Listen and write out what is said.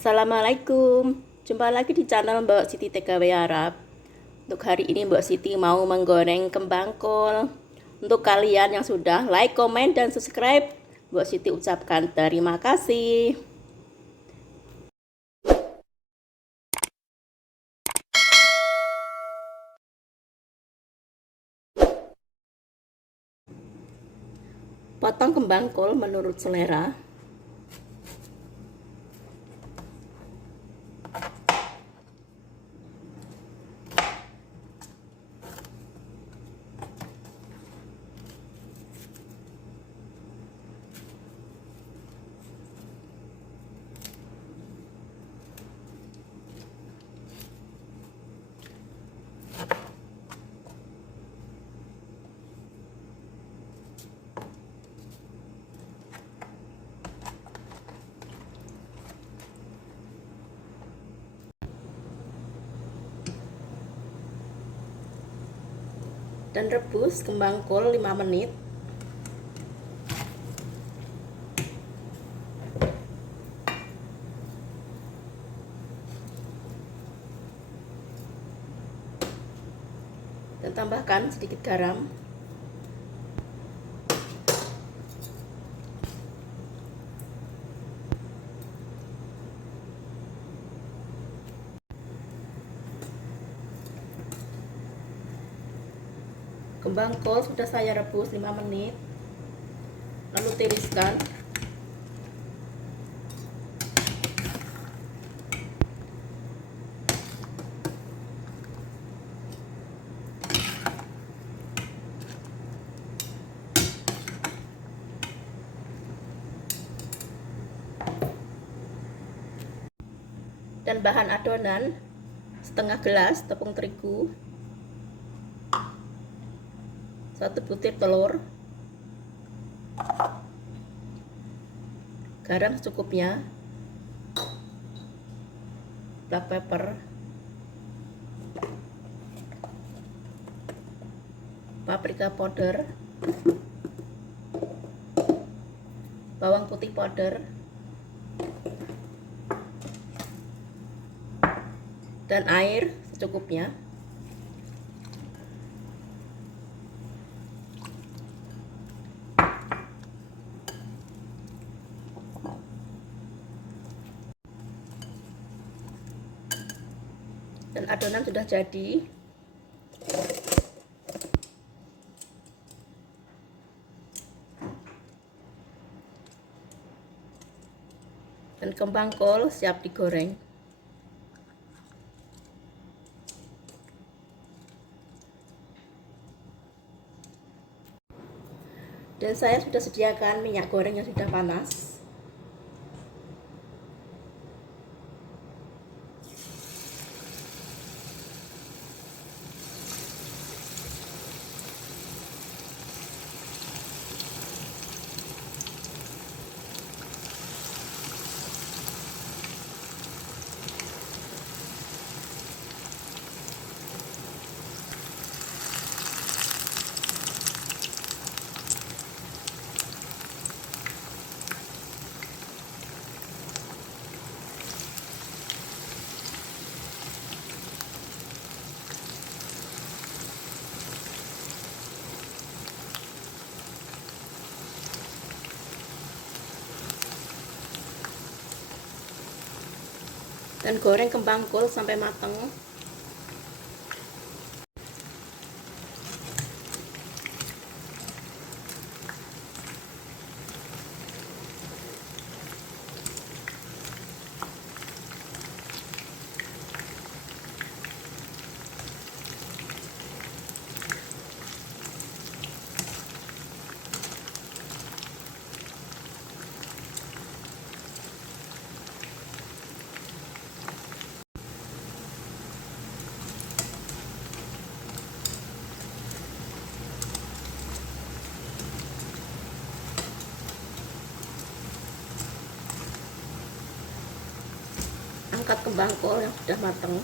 Assalamualaikum, jumpa lagi di channel Mbak Siti TKW Arab. Untuk hari ini Mbak Siti mau menggoreng kembang kol. Untuk kalian yang sudah like, komen, dan subscribe, Mbak Siti ucapkan terima kasih. Potong kembang kol menurut selera. Dan rebus kembang kol 5 menit. Dan tambahkan sedikit garam. Kembang kol sudah saya rebus 5 menit. Lalu tiriskan. Dan bahan adonan setengah gelas tepung terigu, 1 butir telur, garam secukupnya, black pepper, paprika powder, bawang putih powder, dan air secukupnya. Dan adonan sudah jadi. Dan kembang kol siap digoreng. Dan saya sudah sediakan minyak goreng yang sudah panas. Dan goreng kembang kol sampai matang. Angkat kembang kol yang sudah matang.